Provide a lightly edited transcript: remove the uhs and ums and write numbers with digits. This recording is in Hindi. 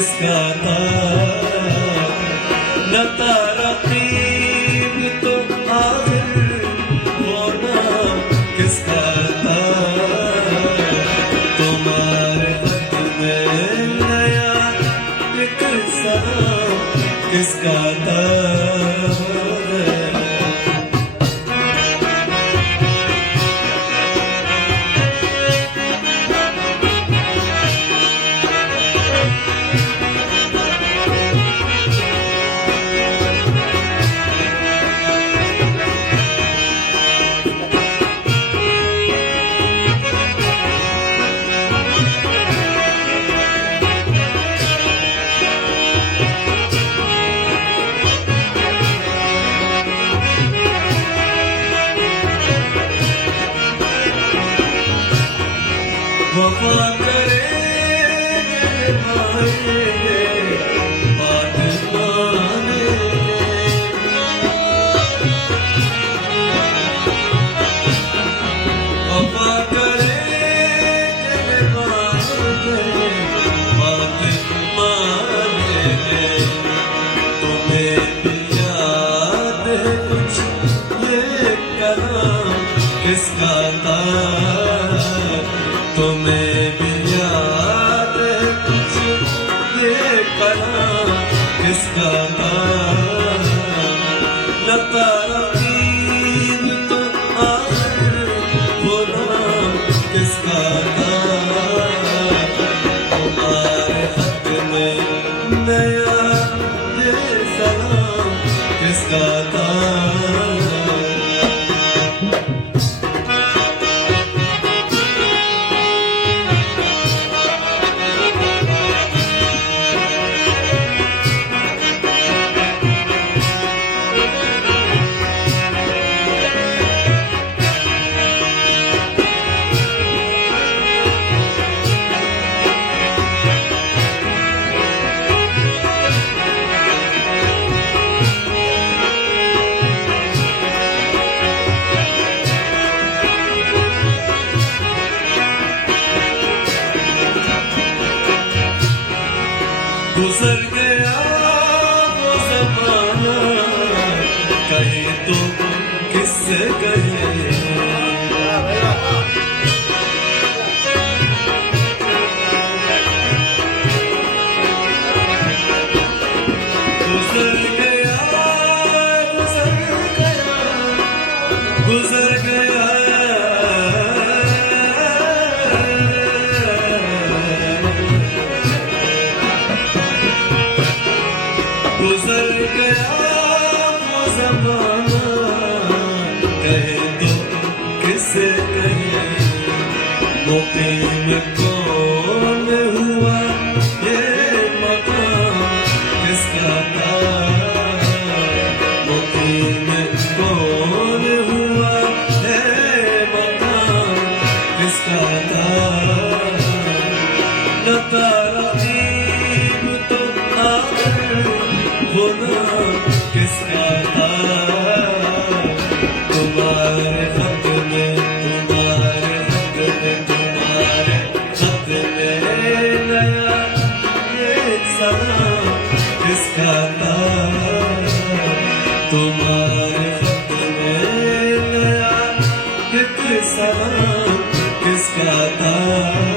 किसका था न तारा तीब तो आखिर वो नाम किसका था तुम्हारे खत में नया एक सलाम किसका था वफा करेंगे निभाएंगे बात मानेंगे वफा करेंगे निभाएंगे बात मानेंगे तुम्हें भी याद है कुछ ये कलाम किसका था तुम्हें भी याद है कुछ ये कलाम किसका था न तारा तीब तो आखिर वो नाम किसका था तुम्हारे खत में नया ये सलाम किसका था गुजर गया वो ज़माना कहे तो किससे कहे गुजर गया गुजर गया गुजर गया वो ज़माना कहे तो किससे कहे मुक़ीम कौन हुआ ये मकाम किसका था मुक़ीम कौन हुआ ये मकाम किसका था न तारा तीब तो आखिर वो नाम किसका था तुम्हारे खत में तुम्हारे खत में नया एक सलाम किसका था तुम्हारे खत में नया एक सलाम किसका था